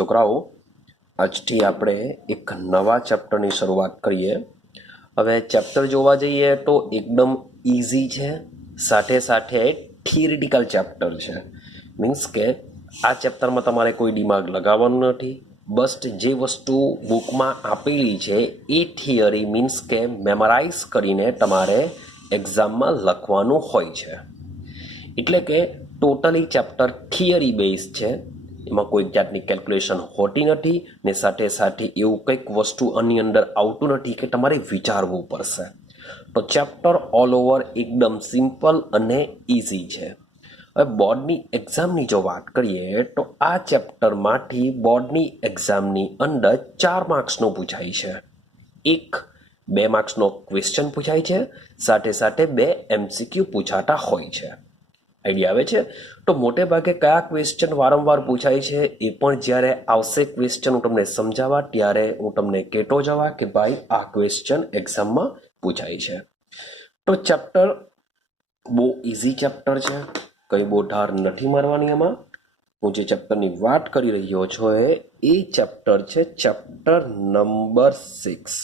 છોકરાઓ, આજથી આપણે એક નવા ચેપ્ટરની શરૂઆત કરીએ. હવે ચેપ્ટર જોવા જઈએ તો એકદમ ઇઝી છે, સાથે સાથે થિયરિટિકલ ચેપ્ટર છે. મીન્સ કે આ ચેપ્ટરમાં તમારે કોઈ દિમાગ લગાવવાનું નથી. બસ જે વસ્તુ બુકમાં આપેલી છે એ થિયરી મીન્સ કે મેમરાઇઝ કરીને તમારે એક્ઝામમાં લખવાનું હોય છે. એટલે કે ટોટલી ચેપ્ટર થિયરી બેઝ છે. એમાં કોઈ જાતની કેલ્ક્યુલેશન હોતી નથી ને સાથે સાથે એવું કંઈક વસ્તુ આની અંદર આવતું નથી કે તમારે વિચારવું પડશે. તો ચેપ્ટર ઓલ ઓવર એકદમ સિમ્પલ અને ઇઝી છે. હવે બોર્ડની એક્ઝામની જો વાત કરીએ તો આ ચેપ્ટરમાંથી બોર્ડની એક્ઝામની અંદર 4 માર્ક્સનું પૂછાય છે. 2 માર્ક્સનો ક્વેશ્ચન પૂછાય છે, સાથે સાથે 2 MCQ પૂછાતા હોય છે. આઈડિયા આવે છે? તો મોટે ભાગે કયા ક્વેશ્ચન વારંવાર પૂછાય છે એ પણ જ્યારે આવશે ક્વેશ્ચન હું તમને સમજાવવા ત્યારે હું તમને કહેતો જવા કે ભાઈ આ ક્વેશ્ચન એક્ઝામમાં પૂછાય છે. તો ચેપ્ટર બહુ ઇઝી ચેપ્ટર છે, કંઈ બહુ ધાર નથી મારવાની. એમાં હું જે ચેપ્ટરની વાત કરી રહ્યો છું એ ચેપ્ટર છે ચેપ્ટર નંબર 6,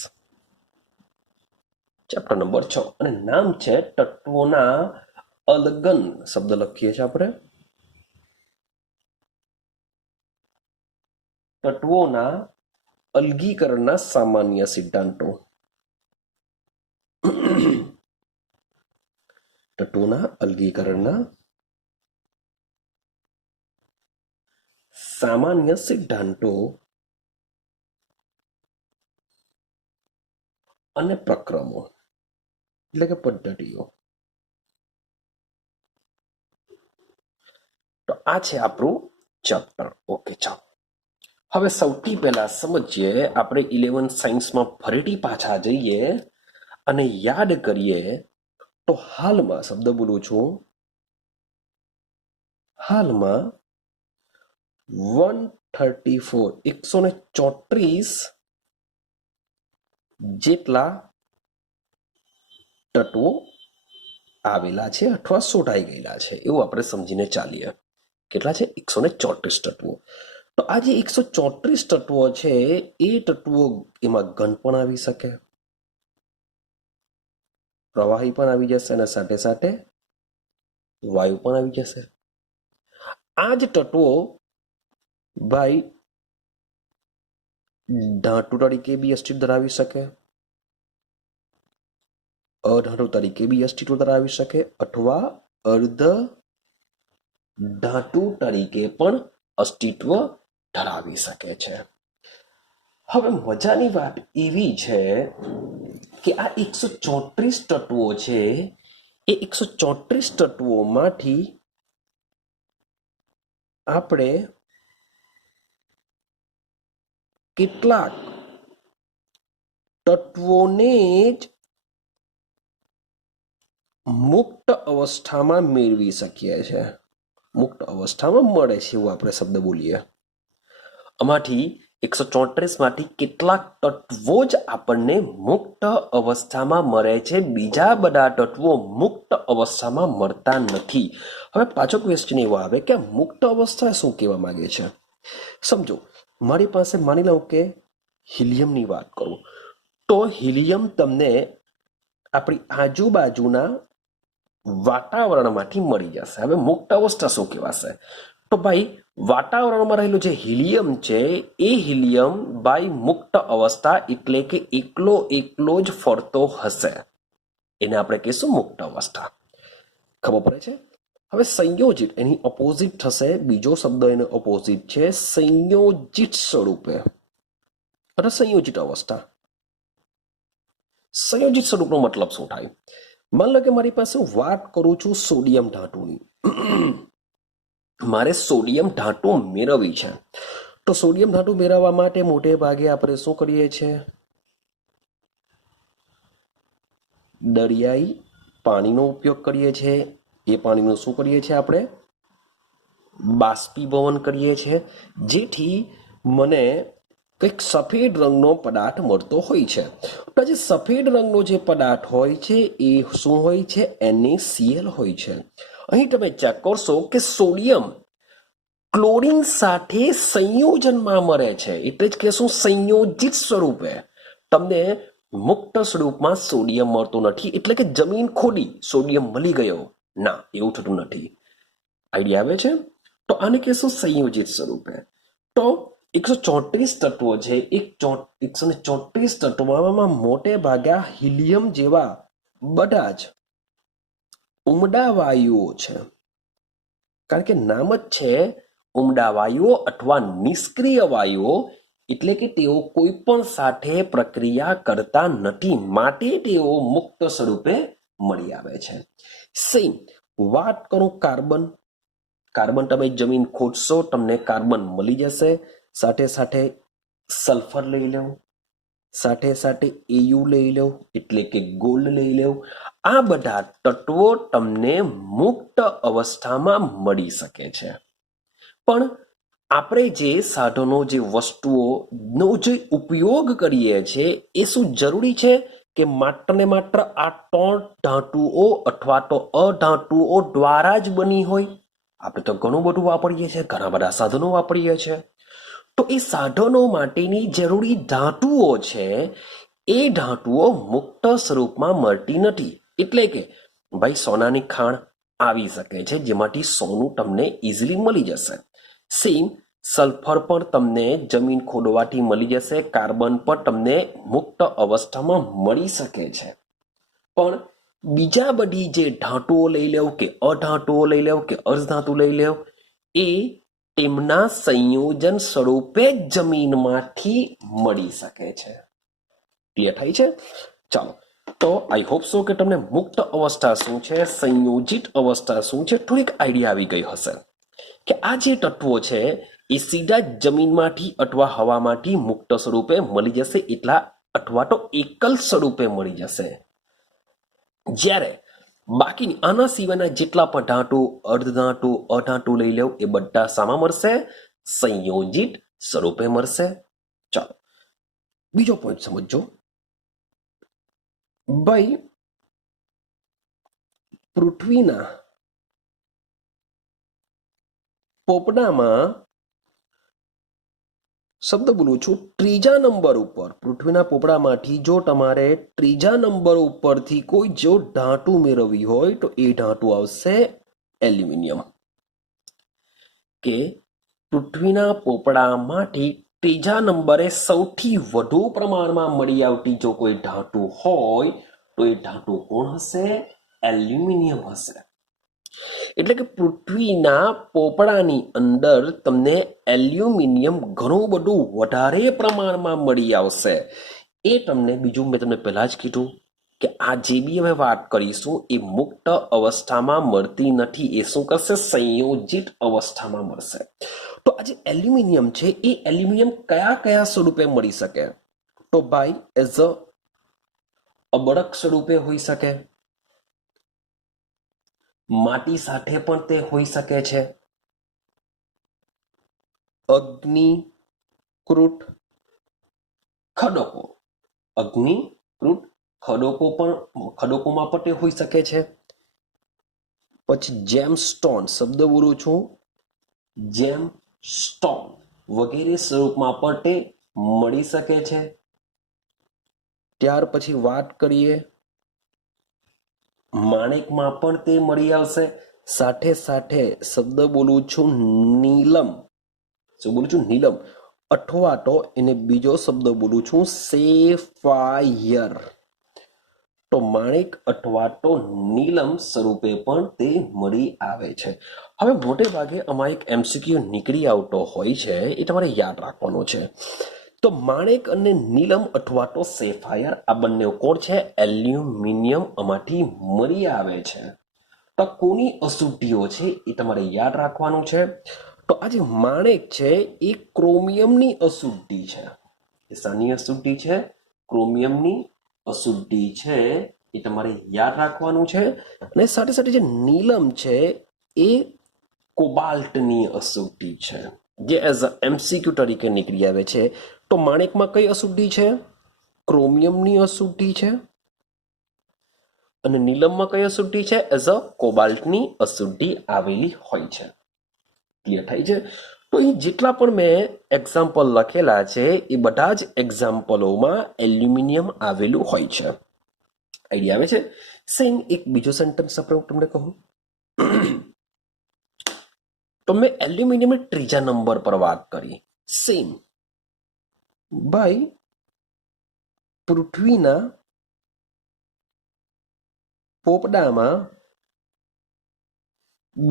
ચેપ્ટર નંબર 6 અને નામ છે તત્વોના અલગન. શબ્દ લખીએ છીએ આપણે, તત્વોના અલગીકરણના સામાન્ય સિદ્ધાંતો. તત્વોના અલગીકરણના સામાન્ય સિદ્ધાંતો અને પ્રક્રમો એટલે કે પદ્ધતિઓ. તો આ છે આપણું ચેપ્ટર. ઓકે, ચાલો હવે સૌથી પહેલા સમજીએ આપણે 11 સાયન્સમાં ફરીથી પાછા જઈએ અને યાદ કરીએ. તો હાલમાં શબ્દ બોલું છું, હાલમાં 134 જેટલા તત્વો આવેલા છે અથવા શોધાઈ ગયેલા છે એવું આપણે સમજીને ચાલીએ. કેટલા છે? 134 તત્વો. તો આ જે 134 તત્વો છે એ તત્વો એમાં ઘન પણ આવી શકે, પ્રવાહી પણ આવી જશે અને સાથે સાથે વાયુ પણ આવી જશે. આ જ તત્વો ભાઈ ધાતુ તરીકે બી અસ્તિત્વ ધરાવી શકે, અધાતુ તરીકે બી અસ્તિત્વ ધરાવી શકે અથવા અર્ધ ધાતુ તરીકે પણ અસ્તિત્વ ધરાવી શકે છે. હવે મજાની વાત એવી છે કે આ 134 તત્વો છે એ 134 તત્વોમાંથી આપણે કેટલાક તત્વોને જ મુક્ત અવસ્થામાં મેળવી શકીએ છીએ, મુક્ત અવસ્થામાં મળે છે એવું આપણે શબ્દ બોલીએ. આમાંથી 134 માંથી કેટલાક તત્વો જ આપણને મુક્ત અવસ્થામાં મળે છે, બીજા બધા તત્વો મુક્ત અવસ્થામાં મળતા નથી. હવે પાછો ક્વેશ્ચન એવો આવે કે મુક્ત અવસ્થા શું કહેવા માંગે છે? સમજો, મારી પાસે માની લઉં કે હિલિયમની વાત કરું તો હિલિયમ તમને આપણી આજુબાજુના વાતાવરણમાંથી મળી જશે. હવે મુક્ત અવસ્થા શું કહેવાશે? તો ભાઈ વાતાવરણમાં રહેલું જે હિલિયમ છે એ હિલિયમ ભાઈ મુક્ત અવસ્થા એટલે કે એકલો જ ફરતો હશે, એને આપણે કહીશું મુક્ત અવસ્થા. ખબર પડે છે? હવે સંયોજિત એની ઓપોઝિટ થશે, બીજો શબ્દ એને ઓપોઝિટ છે સંયોજિત સ્વરૂપે અને સંયોજિત અવસ્થા. સંયોજિત સ્વરૂપનો મતલબ શું થાય? માન લો કે મારી પાસે હું વાત કરું છું સોડિયમ ધાતુની, મારે સોડિયમ ધાતુ મેળવવી છે. તો સોડિયમ ધાતુ મેળવવા માટે મોટે ભાગે આપણે શું કરીએ છીએ? દરિયાઈ પાણીનો ઉપયોગ કરીએ છીએ. એ પાણીનું શું કરીએ છીએ? આપણે બાષ્પીભવન કરીએ છીએ, જેથી મને કંઈક સફેદ રંગનો પદાર્થ મળતો હોય છે. તો જે સફેદ રંગનો જે પદાર્થ હોય છે એ શું હોય છે? NaCl હોય છે. અહીં તમે ચેક કરશો કે સોડિયમ ક્લોરીન સાથે સંયોજનમાં મળે છે, એટલે જ કહેશું સંયોજિત સ્વરૂપે. તમને મુક્ત સ્વરૂપમાં સોડિયમ મળતું નથી, એટલે કે જમીન ખોદી સોડિયમ મળી ગયો, ના, એવું થતું નથી. આઈડિયા આવે છે? તો આને કહેશું સંયોજિત સ્વરૂપે. તો 134 તત્વો છે, 134 તત્વોમાં મોટે ભાગે હિલિયમ જેવા બધા જ ઉમદા વાયુઓ છે, કારણ કે નામ જ છે ઉમદા વાયુઓ અથવા નિષ્ક્રિય વાયુઓ, એટલે કે તેઓ કોઈ પણ સાથે પ્રક્રિયા કરતા નથી, માટે તેઓ મુક્ત સ્વરૂપે મળી આવે છે. સેમ વાત કરું કાર્બન તમે જમીન ખોદશો તમને કાર્બન મળી જશે, સાથે સાથે સલ્ફર લઈ લો, સાથે સાથે એયુ લઈ લો, એટલે કે ગોલ્ડ લઈ લો. આ બધા તત્વો તમને મુક્ત અવસ્થામાં મળી શકે છે. પણ આપણે જે સાધનો, જે વસ્તુઓનો જે ઉપયોગ કરીએ છીએ, એ શું જરૂરી છે કે માત્ર ને માત્ર આ 3 ધાતુઓ અથવા તો અધાતુઓ દ્વારા જ બની હોય? આપણે તો ઘણું બધું વાપરીએ છીએ, ઘણા બધા સાધનો વાપરીએ છીએ. તો એ સાધનો માટેની જરૂરી ધાતુઓ છે, એ ધાતુઓ મુક્ત સ્વરૂપમાં મળતી નથી. એટલે કે ભાઈ સોનાની ખાણ આવી શકે છે, જેમાંથી સોનું તમને ઇઝીલી મળી જશે. સેમ સલ્ફર પણ તમને જમીન ખોદવાથી મળી જશે, કાર્બન પણ તમને મુક્ત અવસ્થામાં મળી શકે છે. પણ બીજા બધી જે ધાતુઓ લઈ લેવ કે અધાતુઓ લઈ લેવ કે અર્ધધાતુ લઈ લેવ, એ તેમના સંયોજન સ્વરૂપે જ જમીનમાંથી મળી શકે છે. ક્લિયર થાય છે? ચાલો, તો આઈ હોપ સો કે તમને મુક્ત અવસ્થા શું છે, સંયોજિત અવસ્થા શું છે, થોડીક આઈડિયા આવી ગઈ હશે કે આ જે તત્વો છે એ સીધા જમીનમાંથી અથવા હવામાંથી મુક્ત સ્વરૂપે મળી જશે, એટલા અથવા તો એકલ સ્વરૂપે મળી જશે. જ્યારે બાકીની આના સિવાયના જેટલા પણ ધાતુ, અર્ધધાતુ, અધાતુ લઈ લેવ, એ બધા શામાં મળશે? સંયોજિત સ્વરૂપે મળશે. ચાલો બીજો પોઈન્ટ સમજો. ભાઈ પૃથ્વીના પોપડામાં, શબ્દ બોલું છું, ત્રીજા નંબર ઉપર, પૃથ્વીના પોપડામાંથી જો તમારે ત્રીજા નંબર ઉપરથી કોઈ જો ધાતુ મેળવવી હોય તો એ ધાતુ આવશે એલ્યુમિનિયમ. કે પૃથ્વીના પોપડામાંથી ત્રીજા નંબરે સૌથી વધુ પ્રમાણમાં મળી આવતી જો કોઈ ધાતુ હોય તો એ ધાતુ કોણ હશે? એલ્યુમિનિયમ હશે. એટલે કે પૃથ્વીના પોપડાની અંદર તમને એલ્યુમિનિયમ ઘણું બધું વધારે પ્રમાણમાં મળી આવશે. એ તમને બીજું મેં તમને પહેલા જ કીધું કે આ જે બી હવે વાત કરીશું એ મુક્ત અવસ્થામાં મળતી નથી, એ શું કરશે? સંયોજિત અવસ્થામાં મળશે. તો આ જે એલ્યુમિનિયમ છે એ એલ્યુમિનિયમ કયા કયા સ્વરૂપે મળી શકે? તો ભાઈ એઝ અ અબળક સ્વરૂપે હોઈ શકે, માટી સાથે પણ તે હોઈ શકે છે, અગ્નિકૃત ખડકો, અગ્નિકૃત ખડકોમાં પણ તે હોઈ શકે છે. પછી જેમ સ્ટોન, શબ્દ બોલું છું, જેમ સ્ટોન વગેરે સ્વરૂપમાં પણ તે મળી શકે છે. ત્યાર પછી વાત કરીએ માણેકમાં પણ તે મળી આવશે. સાથે સાથે શબ્દ બોલું છું નીલમ, શું બોલું છું? નીલમ, અથવા તો એને બીજો શબ્દ બોલું છું સેફાયર. તો માણેક અથવા તો નીલમ સ્વરૂપે પણ તે મળી આવે છે. હવે મોટે ભાગે આમાં એક MCQ નીકળી આવતો હોય છે, એ તમારે યાદ રાખવાનો છે. તો માણેક અને નીલમ અથવા તો સેફાયર, આ બંને કોણ છે? એલ્યુમિનિયમ આમાંથી મળી આવે છે. તો કોની અશુદ્ધિઓ છે એ તમારે યાદ રાખવાનું છે. તો આ જે માણેક છે એ ક્રોમિયમની અશુદ્ધિ છે. એ શાની અશુદ્ધિ છે? ક્રોમિયમની અશુદ્ધિ છે, એ તમારે યાદ રાખવાનું છે. અને સાથે સાથે જે નીલમ છે એ કોબાલ્ટની અશુદ્ધિ છે, જે એઝ અ MCQ તરીકે નીકળી આવે છે. તો માણેકમાં કઈ અશુદ્ધિ છે? ક્રોમિયમની અશુદ્ધિ છે. અને નીલમમાં કઈ અશુદ્ધિ છે? એઝ અ કોબાલ્ટની અશુદ્ધિ આવેલી હોય છે. ક્લિયર થાય છે? તો અહીં જેટલા પણ મેં એક્ઝામ્પલ લખેલા છે એ બધા જ એક્ઝામ્પલોમાં એલ્યુમિનિયમ આવેલું હોય છે. આઈડિયા આવે છે? સેમ એક બીજો સેન્ટેન્સ આપણે હું તમને કહું તો મેં એલ્યુમિનિયમ ત્રીજા નંબર પર વાત કરી. સેમ ભાઈ પૃથ્વીના પોપડામાં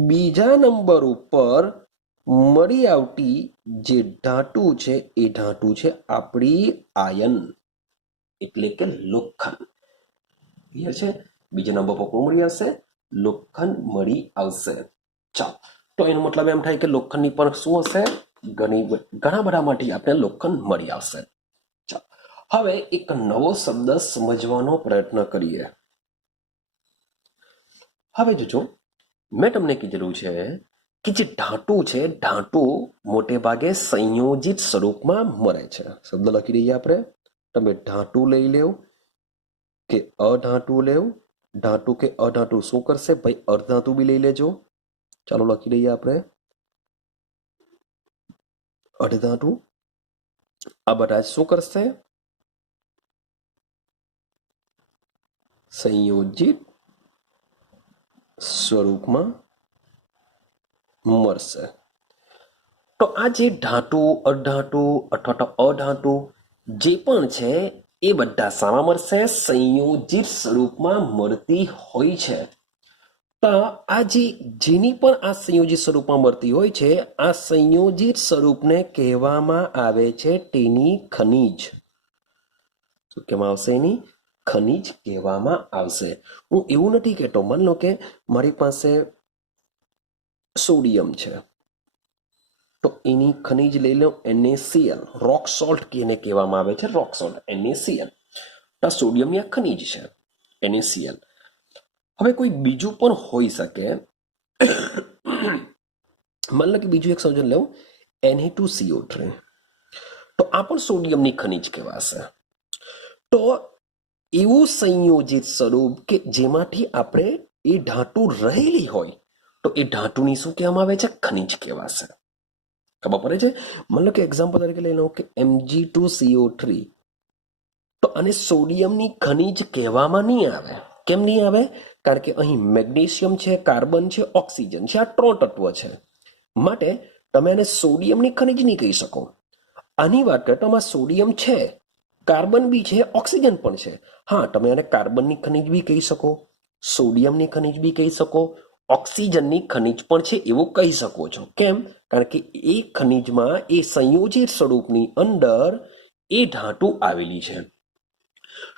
બીજા નંબર ઉપર મળી આવતી જે ધાતુ છે એ ધાતુ છે આપણી આયન એટલે કે લોખંડ. ક્લિયર છે? બીજા નંબર પર કોણ મળી આવશે? લોખંડ મળી આવશે. ચાલો, તો એનો મતલબ એમ થાય કે લોખંડની પણ શું હશે? ઘણા બધા માંથી આપણે લોખંડ મળી આવશે. ચાલો, હવે એક નવો શબ્દ સમજવાનો પ્રયત્ન કરીએ. હવે જોજો, મેં તમને કીધેલું છે કે જે ધાતુ છે, ધાતુ મોટે ભાગે સંયોજિત સ્વરૂપમાં મળે છે. શબ્દ લખી દઈએ આપણે. તમે ધાતુ લઈ લેવ કે અધાતુ લેવ, ધાતુ કે અધાતુ શું કરશે ભાઈ? અર્ધાતુ બી લઈ લેજો. ચાલો લખી દઈએ આપણે અર્ધાતુ. આ બધા શું કરશે? સંયોજિત સ્વરૂપમાં મળશે. તો આ જે ધાતુ, અધાતુ અથવા તો અધાતુ જે પણ છે એ બધા શામાં મળશે? સંયોજિત સ્વરૂપમાં મળતી હોય છે. તો આ જેની પણ આ સંયોજિત સ્વરૂપમાં મળતી હોય છે, આ સંયોજિત સ્વરૂપને કહેવામાં આવે છે તેની ખનિજ. શું કહેવામાં આવશે? એની ખનિજ કહેવામાં આવશે. હું એવું નથી કહેતો, માની લો કે મારી પાસે સોડિયમ છે તો એની ખનિજ લઈ લો NaCl, રોક સોલ્ટ એને કહેવામાં આવે છે. રોક સોલ્ટ NaCl. તો સોડિયમની આ ખનિજ છે NaCl. હવે કોઈ બીજું પણ હોઈ શકે. માની લો કે બીજું એક સમજણ લઉં Na2CO3. તો આ પણ સોડિયમની ખનિજ કહેવાશે. તો એવું સંયોજિત સ્વરૂપ કે જેમાંથી આપણે એ ધાતુ રહેલી હોય તો એ ધાતુની શું કહેવામાં આવે છે? ખનિજ કહેવાશે. ખબર પડે છે? માની લો કે એક્ઝામ્પલ તરીકે લઈ લો કે Mg2CO3. તો આને સોડિયમની ખનિજ કહેવામાં નહીં આવે. કેમ નહીં આવે? કારણ કે અહીં મેગ્નેશિયમ છે, કાર્બન છે, ઓક્સિજન છે, આ 3 તત્વ છે. માટે તમે આને સોડિયમની ખનિજ નહીં કહી શકો. આની વાત કરીએ તો આમાં સોડિયમ છે, કાર્બન બી છે, ઓક્સિજન પણ છે. હા, તમે આને કાર્બનની ખનિજ બી કહી શકો, સોડિયમની ખનિજ બી કહી શકો, ઓક્સિજનની ખનિજ પણ છે એવું કહી શકો છો. કેમ? કારણ કે એ ખનિજમાં એ સંયોજિત સ્વરૂપની અંદર એ ધાતુ આવેલી છે.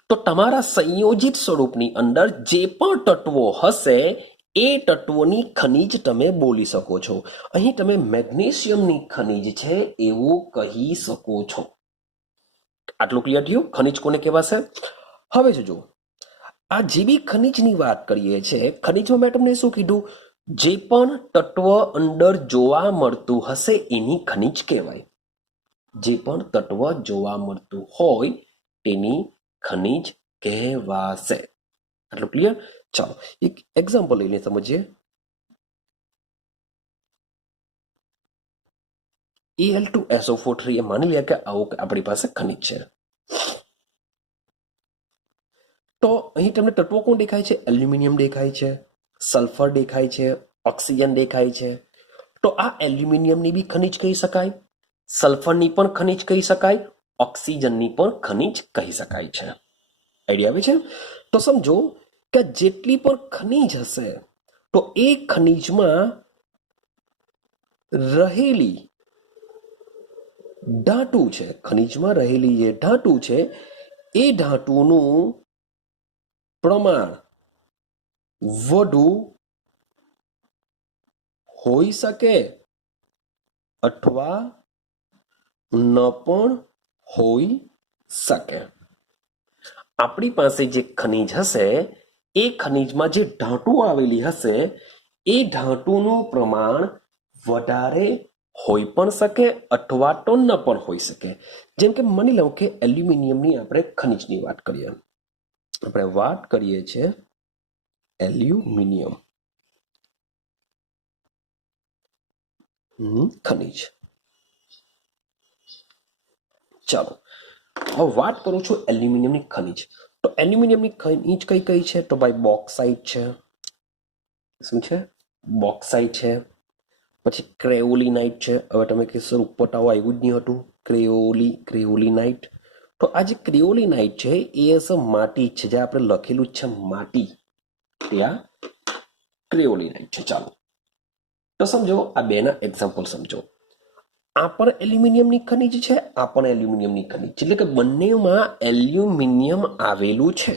તો તમારા સંયોજિત સ્વરૂપની અંદર જે પણ તત્વો હશે એ તત્વોની ખનિજ તમે બોલી શકો છો. અહીં તમે મેગ્નેશિયમની ખનિજ છે એવું કહી શકો છો. આટલું ક્લિયર થયું? ખનિજ કોને કહેવાશે? હવે જોજો, આ જે બી ખનિજની વાત કરીએ છીએ, ખનિજમાં મેં તમને શું કીધું? જે પણ તત્વ અંદર જોવા મળતું હશે એની ખનિજ કહેવાય. જે પણ તત્વ જોવા મળતું હોય તેની ખનિજ કહેવાશે. આટલું ક્લિયર? ચાલો એક એક્ઝામ્પલ લઈને સમજીએ. Al2SO4 એ માની લે કે આવું આપણી પાસે ખનિજ છે. તો અહીં તમને તત્વો કોણ દેખાય છે? એલ્યુમિનિયમ દેખાય છે, સલ્ફર દેખાય છે, ઓક્સિજન દેખાય છે. તો આ એલ્યુમિનિયમની બી ખનિજ કહી શકાય, સલ્ફરની પણ ખનિજ કહી શકાય, ઓક્સિજનની પણ ખનિજ કહી શકાય છે. આઈડિયા આવે છે? તો સમજો કે જેટલી પણ ખનિજ હશે તો એ ખનિજમાં રહેલી ધાતુ છે, ખનિજમાં રહેલી જે ધાતુ છે એ ધાતુનું પ્રમાણ વધુ હોઈ શકે અથવા ન પણ હોઈ શકે. આપણી પાસે જે ખનિજ હશે એ ખનિજમાં જે ધાતુ આવેલી હશે એ ધાતુનું પ્રમાણ વધારે હોઈ પણ શકે અથવા તો ન પણ હોઈ શકે. જેમ કે માની લો કે એલ્યુમિનિયમની આપણે ખનિજની વાત કરીએ. આપણે વાત કરીએ છીએ એલ્યુમિનિયમ. ખનિજ. ચાલો હવે વાત કરું છું એલ્યુમિનિયમની ખનિજ. તો એલ્યુમિનિયમની ખનિજ કઈ કઈ છે? તો ભાઈ બોક્સાઇટ છે. શું છે? બોક્સાઇટ છે. પછી ક્રેઓલિનાઇટ છે. હવે તમે કહેશો ઉપટાઓ આવ્યું જ નહીં હતું, ક્રેઓલિનાઇટ. તો આ જે ક્રિઓલિનાઇટ છે એ માટી છે, જે આપણે લખેલું છે માટી, ત્યાં ક્રિઓલિનાઇટ છે. ચાલો તો સમજો આ બેના એક્ઝામ્પલ સમજો. આ પણ એલ્યુમિનિયમની ખનિજ છે, આ પણ એલ્યુમિનિયમની ખનિજ છે, એટલે કે બંનેમાં એલ્યુમિનિયમ આવેલું છે.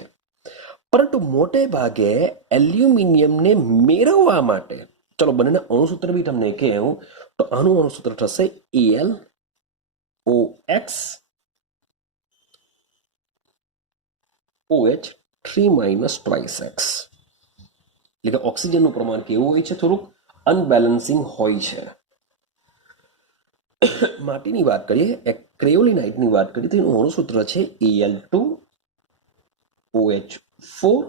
પરંતુ મોટે ભાગે એલ્યુમિનિયમને મેળવવા માટે, ચલો બંનેના અણુસૂત્ર બી તમને કહું તો આનું અણુસૂત્ર થશે AlOX OH 3 - 2x. એટલે કે ઓક્સિજનનું પ્રમાણ કેવું હોય છે? થોડુંક અનબેલેન્સિંગ હોય છે. માટીની વાત કરીએ, ક્રેઓલિનાઇટની વાત કરીએ તો એનું અણુસૂત્ર છે Al2OH4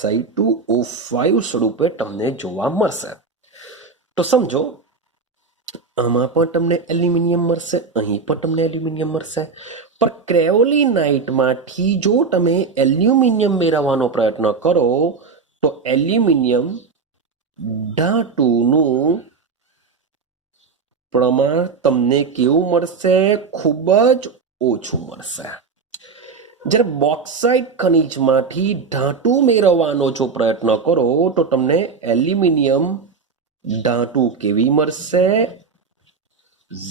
Si2O5 સ્વરૂપે તમને જોવા મળશે. તો સમજો આમાં પણ તમને એલ્યુમિનિયમ મળશે, અહીં પણ તમને એલ્યુમિનિયમ મળશે. પણ ક્રેઓલિનાઇટમાંથી જો તમે એલ્યુમિનિયમ મેળવવાનો પ્રયત્ન કરો તો એલ્યુમિનિયમ ધાતુનું પ્રમાણ તમને કેવું મળશે? ખૂબ જ ઓછું મળશે. જ્યારે બોક્સાઇટ ખનિજમાંથી ધાતુ મેળવવાનો જો પ્રયત્ન કરો તો તમને એલ્યુમિનિયમ ધાતુ કેવી મળશે?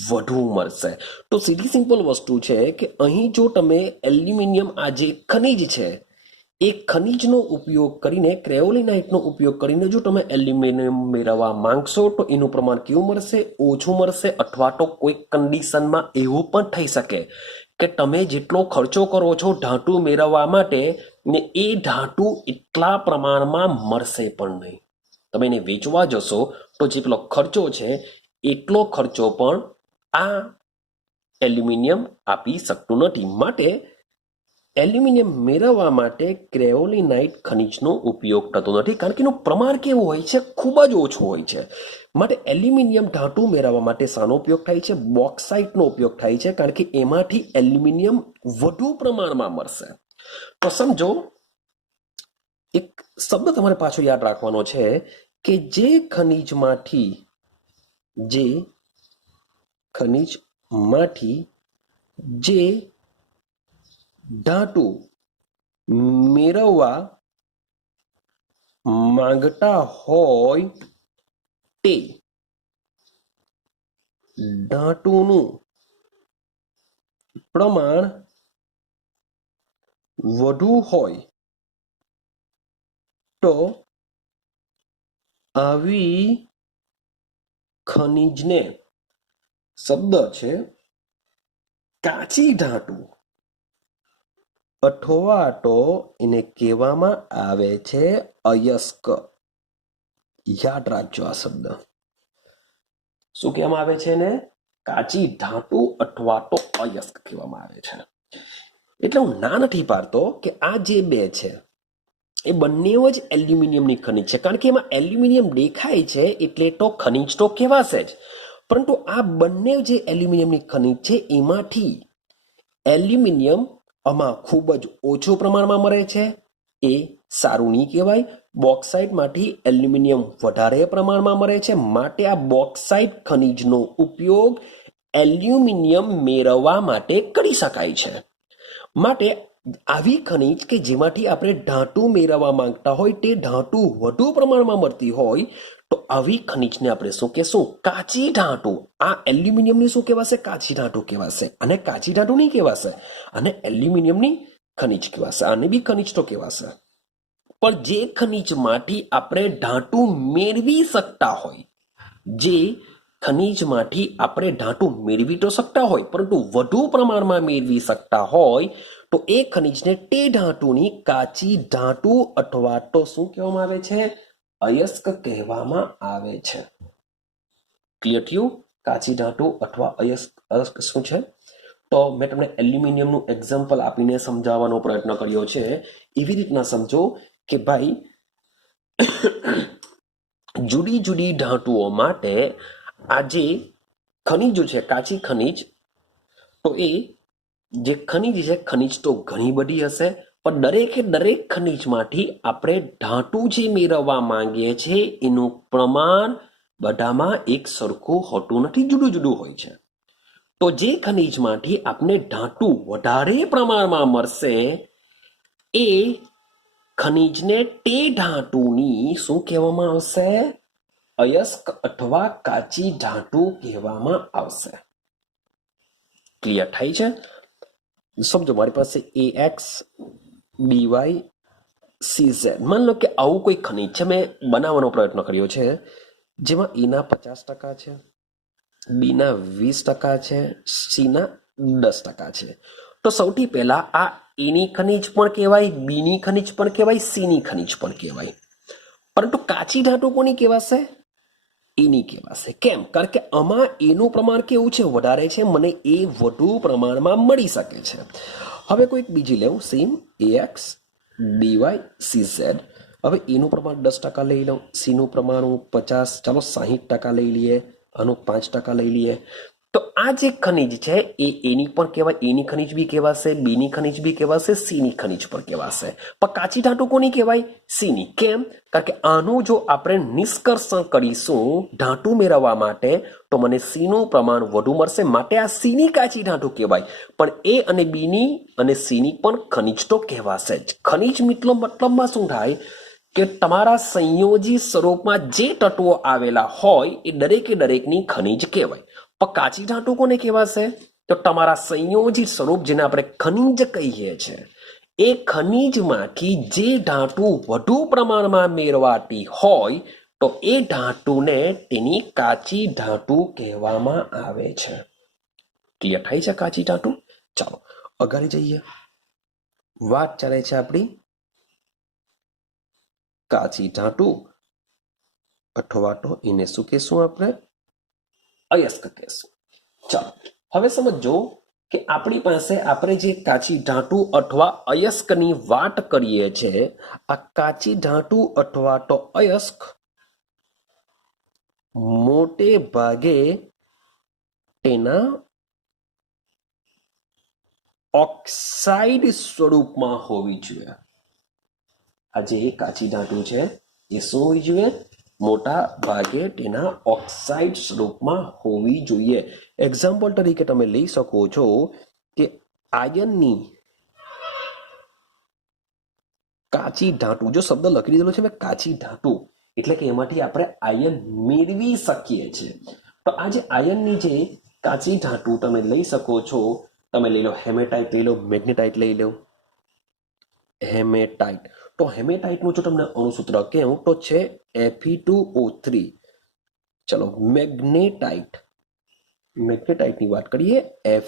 વધુ મળશે. તો સીધી સિમ્પલ વસ્તુ છે કે અહીં જો તમે એલ્યુમિનિયમ, આ જે ખનિજ છે એ ખનિજનો ઉપયોગ કરીને, ક્રેઓલિનાઇટનો ઉપયોગ કરીને જો તમે એલ્યુમિનિયમ મેળવવા માંગશો તો એનું પ્રમાણ કેવું મળશે? ઓછું મળશે. અથવા તો કોઈ કન્ડિશનમાં એવું પણ થઈ શકે કે તમે જેટલો ખર્ચો કરો છો ધાતુ મેળવવા માટે ને એ ધાતુ એટલા પ્રમાણમાં મળશે પણ નહીં. તમે એને વેચવા જશો તો જેટલો ખર્ચો છે એટલો ખર્ચો પણ આ એલ્યુમિનિયમ આપી શકતું નથી. માટે એલ્યુમિનિયમ મેળવવા માટે ક્રેઓલિનાઇટ ખનિજનો ઉપયોગ થતો નથી, કારણ કે એનું પ્રમાણ કેવું હોય છે? ખૂબ જ ઓછું હોય છે. માટે એલ્યુમિનિયમ ધાતુ મેળવવા માટે શાનો ઉપયોગ થાય છે? બોક્સાઇટનો ઉપયોગ થાય છે, કારણ કે એમાંથી એલ્યુમિનિયમ વધુ પ્રમાણમાં મળશે. તો સમજો એક શબ્દ તમારે પાછો યાદ રાખવાનો છે કે જે ખનિજમાંથી જે ધાતુ મેળવવા માંગતા હોય તે ધાતુનું પ્રમાણ વધુ હોય તો આવી ખનિજને, શબ્દ છે કાચી ધાતુ, અથવા તો એને કહેવામાં આવે છે અયસ્ક. યાદ રાખજો આ શબ્દ. શું કહેવામાં આવે છે? એને કાચી ધાતુ અથવા તો અયસ્ક કહેવામાં આવે છે. એટલે હું ના નથી પાડતો કે આ જે બે છે એ બંને જ એલ્યુમિનિયમની ખનિજ છે, કારણ કે એમાં એલ્યુમિનિયમ દેખાય છે એટલે તો ખનિજ તો કહેવાશે જ. પરંતુ આ બંને જે એલ્યુમિનિયમની ખનિજ છે એમાંથી એલ્યુમિનિયમ આમાં ખૂબ જ ઓછું પ્રમાણમાં મળે છે, એ સારું નહીં કહેવાય. બોક્સાઇટમાંથી એલ્યુમિનિયમ વધારે પ્રમાણમાં મળે છે, માટે આ બોક્સાઇટ ખનિજનો ઉપયોગ એલ્યુમિનિયમ મેળવવા માટે કરી શકાય છે. માટે આવી ખનિજ કે જેમાંથી આપણે ધાતુ મેળવવા માંગતા હોય, તે ધાતુ વધુ પ્રમાણમાં મળતી હોય, તો આવી ખનિજને આપણે શું કહેશું? કાચી ધાતુ. આ એલ્યુમિનિયમની શું કહેવાશે? કાચી ધાતુ કહેવાશે. અને કાચી ધાતુ નહીં કહેવાશે, અને એલ્યુમિનિયમની ખનિજ કહેવાશે. આને બી ખનિજ તો કહેવાશે. પણ જે ખનિજમાંથી આપણે ધાતુ મેળવી શકતા હોય, જે ખનિજમાંથી આપણે ધાતુ મેળવી તો શકતા હોય પરંતુ વધુ પ્રમાણમાં મેળવી શકતા હોય, તો એ ખનિજને તે ધાતુની કાચી ધાતુ અથવા તો શું કહેવામાં આવે છે? અયસ્ક કહેવામાં આવે છે. ક્લિયર થયું? કાચી ધાતુ અથવા અયસ્ક શું છે? તો મેં તમને એલ્યુમિનિયમનું એક્ઝામ્પલ આપીને સમજાવવાનો પ્રયત્ન કર્યો છે. એવી રીતના સમજો કે ભાઈ જુદી જુદી ધાતુઓ માટે આ જે ખનિજો છે, કાચી ખનિજ, તો એ જે ખનિજ છે, ખનિજ તો ઘણી બધી હશે, પણ દરેક ખનિજમાંથી આપણે ધાતુ જે મેળવવા માંગીએ છીએ એનું પ્રમાણ બધામાં એક સરખું હોતું નથી, જુદું જુદું હોય છે. તો જે ખનિજમાંથી આપણે ધાતુ વધારે પ્રમાણમાં મળશે એ ખનિજને તે ધાતુની શું કહેવામાં આવશે? અયસ્ક અથવા કાચી ધાતુ કહેવામાં આવશે. ક્લિયર થાય છે? સમજો મારી પાસે AX BY CZ, માની લો કે આવું કોઈ ખનિજ છે, મેં બનાવવાનો પ્રયત્ન કર્યો છે, જેમાં એના 50% છે, બીના 20% છે, સીના 10% છે. તો સૌથી પહેલા આ એની ખનિજ પણ કહેવાય, બીની ખનિજ પણ કહેવાય, સીની ખનિજ પણ કહેવાય. પરંતુ કાચી ધાતુ કોની કહેવાશે? એની કહેવાશે. કેમ? કારણ કે આમાં એનું પ્રમાણ કેવું છે? વધારે છે, મને એ વધુ પ્રમાણમાં મળી શકે છે. હવે કોઈક બીજી લેવું, સેમ AX BY CZ. હવે એનું પ્રમાણ 10% લઈ લઉં, સીનું પ્રમાણ 50, ચાલો 60% લઈ લઈએ, આનું 5% લઈ લઈએ. તો આ જે ખનિજ છે એ એની પણ કહેવાય, એની ખનિજ બી કહેવાશે, બીની ખનિજ બી કહેવાશે, સીની ખનિજ પણ કહેવાશે. પણ કાચી ધાતુ કોની કહેવાય? સીની. કેમ? કારણ કે આનું જો આપણે નિષ્કર્ષણ કરીશું ધાતુ મેળવવા માટે તો મને સીનું પ્રમાણ વધુ મળશે, માટે આ સીની કાચી ધાતુ કહેવાય. પણ એ અને બીની અને સીની પણ ખનિજ તો કહેવાશે જ. ખનિજ મતલબમાં શું થાય કે તમારા સંયોજી સ્વરૂપમાં જે તત્વો આવેલા હોય એ દરેકની ખનિજ કહેવાય. પણ કાચી ધાતુ કોને કહેવાશે? તો તમારા સંયોજિત સ્વરૂપ, જેને આપણે ખનિજ કહીએ છીએ, એ ખનિજમાંથી જે ધાતુ વધુ પ્રમાણમાં મેળવાતી હોય તો એ ધાતુને તેની કાચી ધાતુ કહેવામાં આવે છે. ક્લિયર થાય છે કાચી ધાતુ? ચાલો આગળ જઈએ. વાત ચાલે છે આપણી કાચી ધાતુ, અથવા તો એને શું કહેશું આપણે? અયસ્ક કહેશું. ચાલો હવે સમજો કે આપણી પાસે આપણે જે કાચી ધાતુ અથવા અયસ્કની વાત કરીએ છીએ, આ કાચી ધાતુ અથવા તો અયસ્ક મોટે ભાગે તેના ઓક્સાઇડ સ્વરૂપમાં હોવી જોઈએ. આ જે કાચી ધાતુ છે એ શું હોવી જોઈએ? મોટા ભાગે તેના ઓક્સાઇડ સ્વરૂપમાં હોવી જોઈએ. એક્ઝામ્પલ તરીકે તમે લઈ શકો છો કે આયનની કાચી ધાતુ, જો શબ્દ લખી દીધેલો છે મેં કાચી ધાતુ, એટલે કે એમાંથી આપણે આયન મેળવી શકીએ છીએ. તો આ જે આયનની જે કાચી ધાતુ તમે લઈ શકો છો, તમે લઈ લો હેમેટાઇટ લઈ લો, મેગ્નેટાઇટ લઈ લો. હેમેટાઇટ, તો હેમેટાઇટનું જો તમને અણુસૂત્ર કહું તો છે Fe2O3. ચલો મેગ્નેટાઇટની વાત કરીએ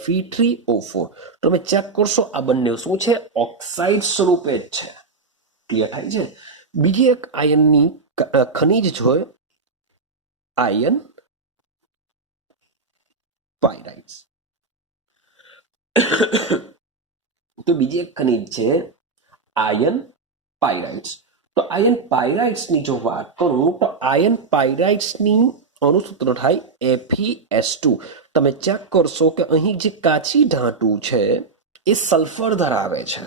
Fe3O4. તમે ચેક કરશો આ બંને શું છે? ઓક્સાઇડ સ્વરૂપે જ છે. ક્લિયર થાય છે? બીજી એક આયનની ખનિજ છે આયન પાયરાઇટ્સ. તો બીજી એક ખનિજ છે આયન પાયરાઇટ્સ. તો આયન પાયરાઇટ્સની જો વાત કરું તો આયન પાયરાઇટ્સની અણુસૂત્ર થાય FeS2. તમે ચેક કરશો કે અહીં જે કાચી ધાતુ છે એ સલ્ફર ધરાવે છે.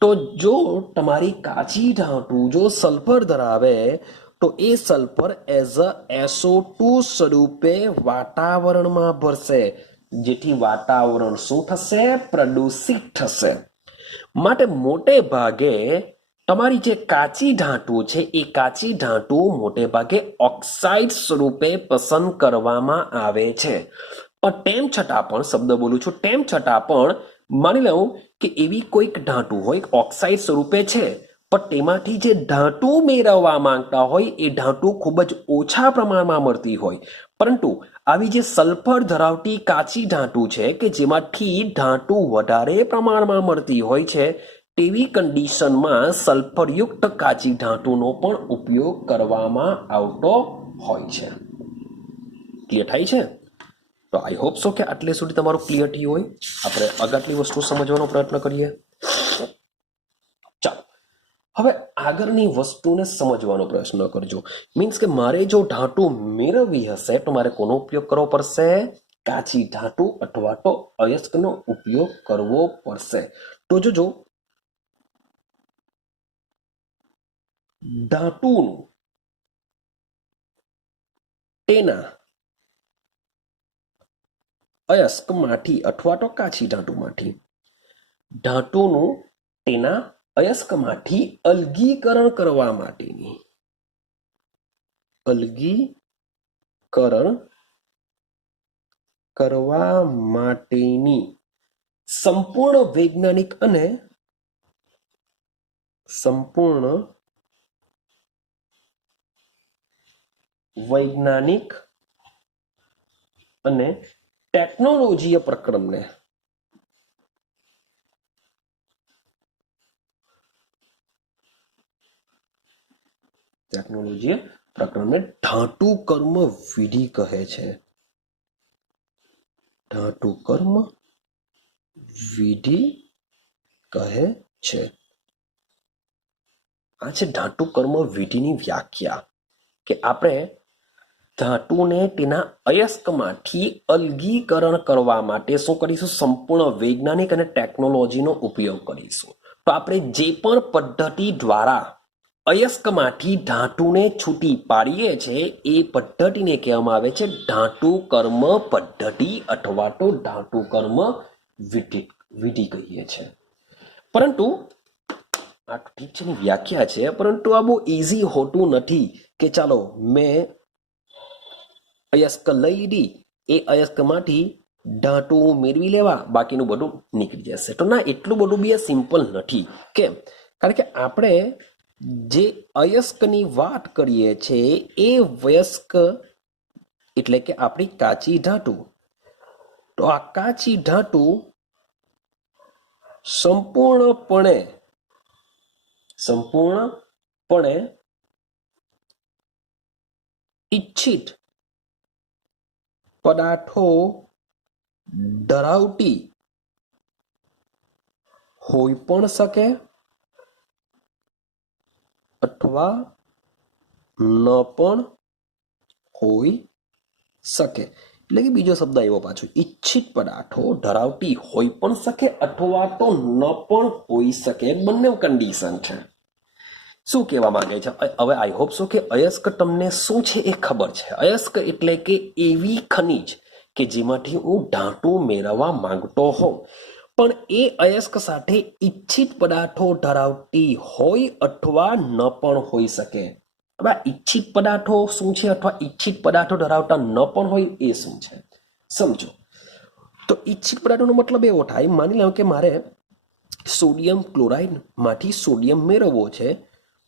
તો જો તમારી કાચી ધાતુ જો સલ્ફર ધરાવે તો એ સલ્ફર એઝ અ SO2 સ્વરૂપે વાતાવરણમાં ભરશે, જેથી વાતાવરણ શું થશે? પ્રદૂષિત થશે. માટે મોટે ભાગે તમારી જે કાચી ધાતુ છે એ કાચી ધાતુ મોટે ભાગે ઓક્સાઇડ સ્વરૂપે પસંદ કરવામાં આવે છે. પણ તેમ છતાં પણ, શબ્દ બોલું છું, તેમ છતાં પણ માની લઉં કે એવી કોઈક ધાતુ હોય ઓક્સાઇડ સ્વરૂપે છે, પણ તેમાંથી જે ધાતુ મેળવવા માંગતા હોય એ ધાતુ ખૂબ જ ઓછા પ્રમાણમાં મળતી હોય. પરંતુ આવી જે સલ્ફર ધરાવતી કાચી ધાતુ છે કે જેમાંથી ધાતુ વધારે પ્રમાણમાં મળતી હોય છે, તેવી કન્ડિશનમાં સલ્ફરયુક્ત કાચી ધાતુનો પણ ઉપયોગ કરવામાં આવતો હોય છે. ક્લિયર થાય છે? તો આઈ હોપ સો કે આટલે સુધી તમારું ક્લિયર થયું હોય. આપણે આગળની વસ્તુ સમજવાનો પ્રયત્ન કરીએ. ચાલો હવે આગળની વસ્તુને સમજવાનો પ્રયત્ન કરજો. મીન્સ કે મારે જો ધાતુ મેળવવી હશે તો મારે કોનો ઉપયોગ કરવો પડશે? કાચી ધાતુ અથવા તો અયસ્કનો ઉપયોગ કરવો પડશે. તો જોજો, ધાતુનું તેના અયસ્કમાંથી અથવા તો કાચી ધાતુમાંથી, ધાતુનું તેના અયસ્કમાંથી અલગીકરણ કરવા માટેની સંપૂર્ણ વૈજ્ઞાનિક અને ટેકનોલોજીય પ્રક્રમને ધાતુ કર્મ વિધિ કહે છે. ધાતુ કર્મ વિધિ કહે છે. આ છે ધાતુ કર્મ વિધિની વ્યાખ્યા, કે આપણે ધાતુને તેના અયસ્કમાંથી અલગીકરણ કરવા માટે શું કરીશું? સંપૂર્ણ વૈજ્ઞાનિક અને ટેકનોલોજીનો ઉપયોગ કરીશું. તો આપણે જે પણ પદ્ધતિ દ્વારા અયસ્કમાંથી ધાતુને છૂટી પાડીએ છીએ એ પદ્ધતિને કહેવામાં આવે છે ધાતુ કર્મ પદ્ધતિ અથવા તો ધાતુ કર્મ વિધિ કહીએ છીએ. પરંતુ આ ઠીક છે ની વ્યાખ્યા છે, પરંતુ આ બહુ ઇઝી હોતું નથી કે ચાલો મેં અયસ્ક લઈ લીધી, એ અયસ્કમાંથી ધાતુ મેળવી લેવા, બાકીનું બધું નીકળી જશે. તો ના, એટલું બધું બી સિમ્પલ નથી. કેમ? કારણ કે આપણે જે અયસ્કની વાત કરીએ છીએ એ વયસ્ક એટલે કે આપણી કાચી ધાતુ. તો આ કાચી ધાતુ સંપૂર્ણપણે ઈચ્છિત પદાર્થો ધરાવતી હોઈ પણ શકે અથવા ન પણ હોઈ શકે. એટલે કે બીજો શબ્દ આવ્યો પાછો, ઈચ્છિત પદાર્થો ધરાવતી હોઈ પણ શકે અથવા તો ન પણ હોઈ શકે. બંને કન્ડિશન છે. શું કહેવા માંગે છે? હવે આઈ હોપ સો કે અયસ્ક તમને શું છે એ ખબર છે. અયસ્ક એટલે કે એવી ખનિજ કે જેમાંથી હું ધાતુ મેળવવા માંગતો હોઉં, પણ એ અયસ્ક સાથે ઈચ્છિત પદાર્થો ધરાવતી હોય અથવા ન પણ હોઈ શકે. હવે ઈચ્છિત પદાર્થો શું છે અથવા ઈચ્છિત પદાર્થો ધરાવતા ન પણ હોય એ શું છે સમજો. તો ઈચ્છિત પદાર્થોનો મતલબ એવો થાય, માની લો કે મારે સોડિયમ ક્લોરાઇડ માંથી સોડિયમ મેળવવો છે,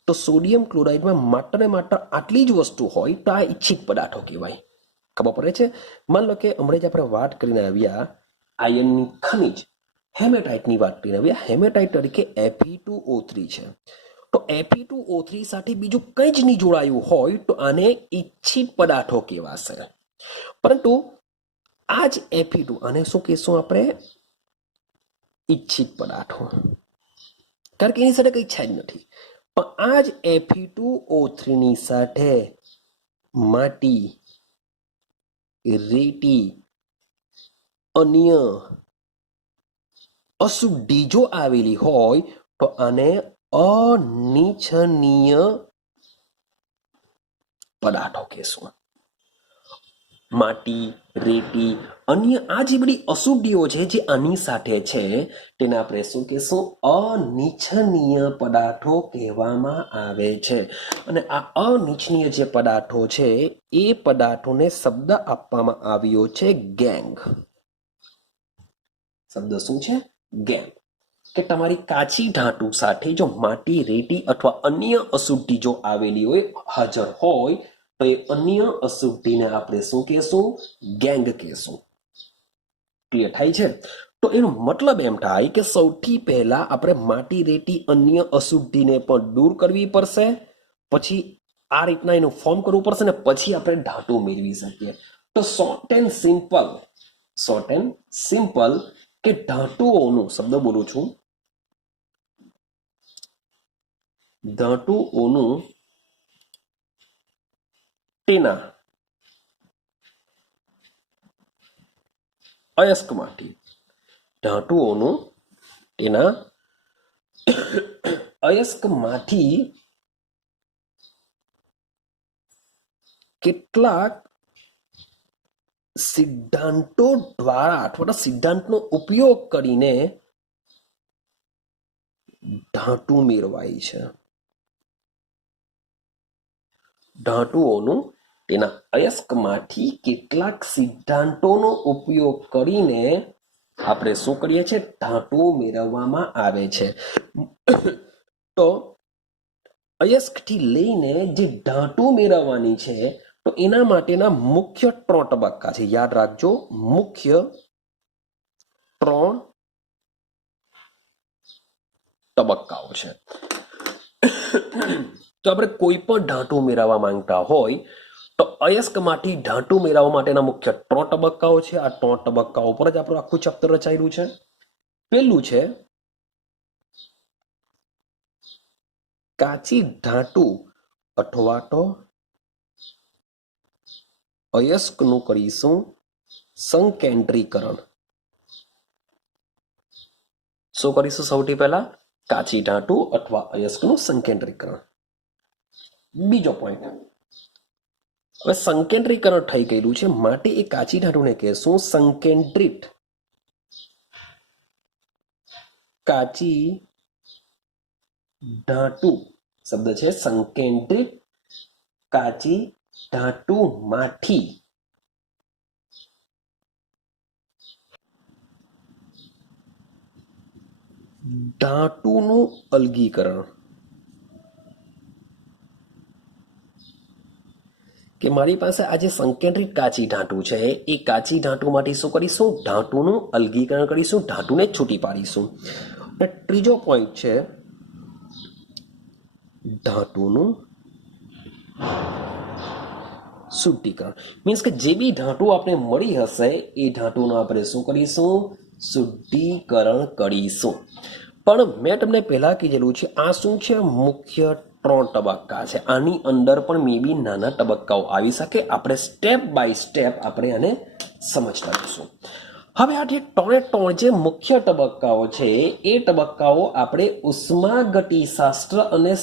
તો સોડિયમ ક્લોરાઇડમાં માત્ર ને માત્ર આટલી જ વસ્તુ હોય તો આ ઈચ્છિત પદાર્થો કહેવાય. ખબર પડે છે? માન લો કે હમણાં જ આપણે વાત કરીને આવ્યા આયર્નની ખનિજ હેમેટાઇટની વાત કરીને આવ્યા. હેમેટાઇટ તરીકે Fe2O3 છે. તો Fe2O3 સાથે બીજું કંઈ જ નહીં જોડાયું હોય તો આને ઈચ્છિત પદાર્થો કહેવાશે. પરંતુ આ જ Fe2, આને શું કહેશું આપણે? ઈચ્છિત પદાર્થો, કારણ કે એની સાથે કંઈ છે જ નથી. પણ આ જ Fe2O3 ની સાથે માટી, રેતી, અન્ય અશુદ્ધિ જો આવેલી હોય તો આને અનિચ્છનીય પદાર્થો કહેશું. માટી, રેતી, અન્ય આ જે બધી અશુદ્ધિઓ છે જે આની સાથે છે તેને આપણે શું કહેશું? અનિચ્છનીય પદાર્થો કહેવામાં આવે છે. અને આ અનિચ્છનીય જે પદાર્થો છે એ પદાર્થોને શબ્દ આપવામાં આવ્યો છે ગેંગ. શબ્દ શું છે? ગેંગ. કે તમારી કાચી ધાતુ સાથે જો માટી, રેતી અથવા અન્ય અશુદ્ધિ જો આવેલી હોય, હાજર હોય, તો એ અન્ય અશુદ્ધિને આપણે શું કહેશું? ગેંગ કહેશું. ક્લિયર થાય છે? તો એનો મતલબ એમ થાય કે સૌથી પહેલા આપણે માટી, રેતી, અન્ય અશુદ્ધિને પણ દૂર કરવી પડશે, પછી આ રીતના એનું ફોર્મ કરવું પડશે ને પછી આપણે ધાતુ મેળવી શકીએ. તો શોર્ટ એન્ડ સિમ્પલ કે ધાતુઓનું, શબ્દ બોલું છું, ધાતુઓનું તેના અયસ્કમાંથી, ધાતુઓનું તેના અયસ્કમાંથી કેટલાક સિદ્ધાંતો દ્વારા અથવા સિદ્ધાંતનો ઉપયોગ કરીને ધાતુ મેળવાય છે. ધાતુઓનું તેના અયસ્કમાંથી કેટલાક સિદ્ધાંતોનો ઉપયોગ કરીને આપણે શું કરીએ છીએ? ધાતુ મેળવવામાં આવે છે. તો અયસ્કથી લઈને જે ધાતુ મેળવવાની છે તો એના માટેના મુખ્ય 3 તબક્કા છે. યાદ રાખજો, મુખ્ય 3 તબક્કાઓ છે. તો આપણે કોઈ પણ ધાતુ મેળવવા માંગતા હોય તો અયસ્કમાંથી ધાતુ મેળવવા માટેના મુખ્ય 3 તબક્કાઓ છે. આ 3 તબક્કાઓ પર જ આપણું આખું ચેપ્ટર રચાયેલું છે. પહેલું છે કાચી ધાતુ અથવા તો અયસ્કનું કરીશું સંકેન્દ્રીકરણ. શું કરીશું? સૌથી પહેલા કાચી ધાતુ અથવા અયસ્કનું સંકેન્દ્રીકરણ. બીજો પોઈન્ટ, હવે સંકેન્દ્રીકરણ થઈ ગયેલું છે માટે એ કાચી ધાતુને કહેશું સંકેન્દ્રિત. કાચી ધાતુ શબ્દ છે સંકેન્દ્રિત કાચી ધાતુમાંથી ધાતુનું અલગીકરણ. કે મારી પાસે આ જે સંકેન્દ્રિત કાચી ધાતુ છે એ કાચી ધાતુમાંથી શું કરીશું? ધાતુનું અલગીકરણ કરીશું, ધાતુને છૂટી પાડીશું. અને ત્રીજો પોઈન્ટ છે ધાતુનું શુદ્ધિકરણ. મીન્સ કે જે બી ધાતુ આપણે મળી હશે એ ધાતુનું આપણે શું કરીશું? શુદ્ધિકરણ કરીશું. પણ મેં તમને પહેલા કીધેલું છે આ શું છે? મુખ્ય 3 તબક્કા છે. આની અંદર પણ મે બી નાના તબક્કાઓ આવી શકે. આપણે સ્ટેપ બાય સ્ટેપ આપણે આને સમજતા જઈશું. હવે આ જે 3 જે મુખ્ય તબક્કાઓ છે એ તબક્કાઓ આપણે ઉષ્માગતિશાસ્ત્ર અને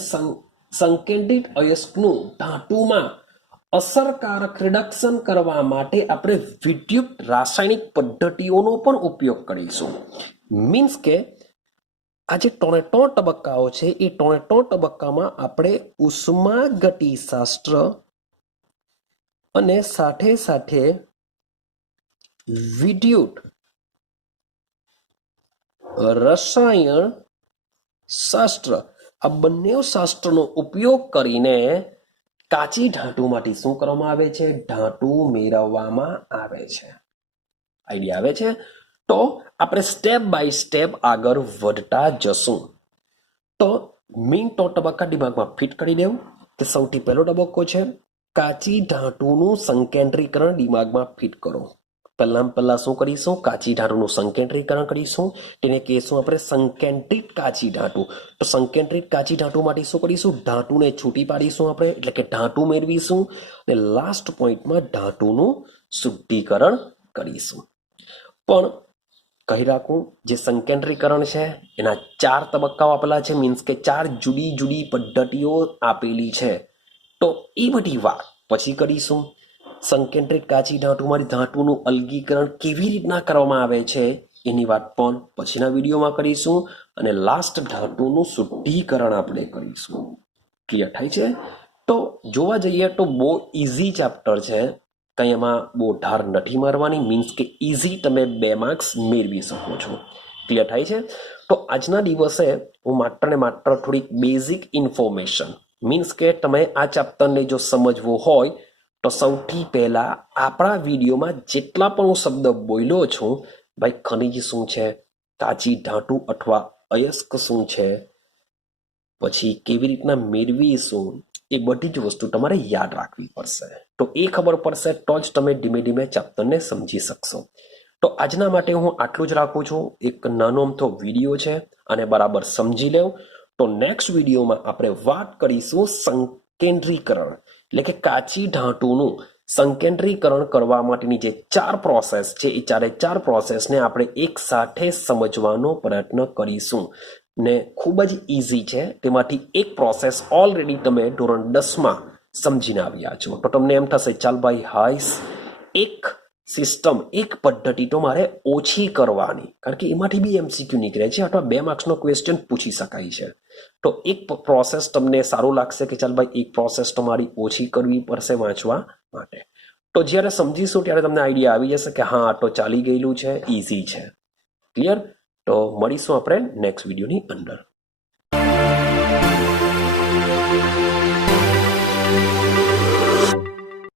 સંકેન્દ્રિત અયસ્કનું ધાતુમાં અસરકારક રિડક્શન કરવા માટે આપણે વિદ્યુત રાસાયણિક પદ્ધતિઓનો પણ ઉપયોગ કરીશું. મીન્સ કે આ જે 3 તબક્કાઓ છે એ 3 તબક્કામાં આપણે ઉષ્માગતિશાસ્ત્ર અને સાથે સાથે વિદ્યુત રસાયણ શાસ્ત્ર આ બંને શાસ્ત્રનો ઉપયોગ કરીને કાચી ધાતુમાંથી શું કરવામાં આવે છે? ધાતુ મેળવવામાં આવે છે. આઈડિયા આવે છે? તો આપણે સ્ટેપ બાય સ્ટેપ આગળ વધતા જશું. તો મેઇન 3 તબક્કા દિમાગમાં ફિટ કરી દેવું કે સૌથી પહેલો તબક્કો છે કાચી ધાતુનું સંકેન્દ્રીકરણ. દિમાગમાં ફિટ કરો. પહેલા શું કરીશું? કાચી ધાતુનું સંકેન્દ્રીકરણ કરીશું. તેને કહેશું આપણે સંકેન્દ્રિત કાચી ધાતુ. તો સંકેન્દ્રિત કાચી ધાતુમાંથી શું કરીશું? ધાતુને છૂટી પાડીશું આપણે, એટલે કે ધાતુ મેળવીશું. અને લાસ્ટ પોઈન્ટમાં ધાતુનું શુદ્ધિકરણ કરીશું. પણ કહી રાખું, જે સંકેન્દ્રીકરણ છે એના 4 તબક્કાઓ આપેલા છે. મીન્સ કે 4 જુદી જુદી પદ્ધતિઓ આપેલી છે. તો એ બધી વાત પછી કરીશું. સંકેન્દ્રિત કાચી ધાતુમાંથી ધાતુનું અલગીકરણ કેવી રીતના કરવામાં આવે છે એની વાત પણ પછીના વિડીયોમાં કરીશું. અને લાસ્ટ ધાતુનું શુદ્ધિકરણ આપણે કરીશું. ક્લિયર થાય છે? તો જોવા જઈએ તો બહુ ઇઝી ચેપ્ટર છે. કંઈ એમાં બહુ ધાર નથી મારવાની. મીન્સ કે ઇઝી તમે 2 માર્ક્સ મેળવી શકો છો. ક્લિયર થાય છે? તો આજના દિવસે હું માત્ર ને માત્ર થોડીક બેઝિક ઇન્ફોર્મેશન, મીન્સ કે તમે આ ચેપ્ટરને જો સમજવું હોય તો સૌથી પહેલા આપણા વિડીયોમાં જેટલા પણ હું શબ્દ બોલ્યો છું, ભાઈ ખનિજ શું છે, કાચી ધાતુ અથવા અયસ્ક શું છે, પછી કેવી રીતના મેળવીશું, એ બધી જ વસ્તુ તમારે યાદ રાખવી પડશે. તો એ ખબર પડશે તો જ તમે ધીમે ધીમે ચેપ્ટરને સમજી શકશો. તો આજના માટે હું આટલું જ રાખું છું. એક નાનો અમથો વિડીયો છે અને બરાબર સમજી લેવું. તો નેક્સ્ટ વિડીયોમાં આપણે વાત કરીશું સંકેન્દ્રીકરણ એટલે કે કાચી ધાતુનું સંકેન્દ્રીકરણ કરવા માટેની જે 4 પ્રોસેસ છે એ ચાર પ્રોસેસને આપણે એક સાથે સમજવાનો પ્રયત્ન કરીશું ને ખૂબ જ ઇઝી છે. તેમાંથી એક પ્રોસેસ ઓલરેડી તમે ધોરણ 10માં સમજીને આવ્યા છો. તો તમને એમ થશે ચાલ ભાઈ હાઈસ એક સિસ્ટમ એક પદ્ધતિ તો મારે ઓછી કરવાની, કારણ કે એમાંથી બી MCQ નીકળે છે અથવા 2 માર્ક્સનો ક્વેશ્ચન પૂછી શકાય છે. તો એક પ્રોસેસ તમને સારું લાગશે કે ચાલ ભાઈ એક પ્રોસેસ તમારી ઓછી કરવી પડશે વાંચવા માટે. તો જ્યારે સમજીશું ત્યારે તમને આઈડિયા આવી જશે કે હા તો ચાલી ગયેલું છે, ઇઝી છે. ક્લિયર? તો મળીશું આપણે નેક્સ્ટ વિડીયોની અંદર.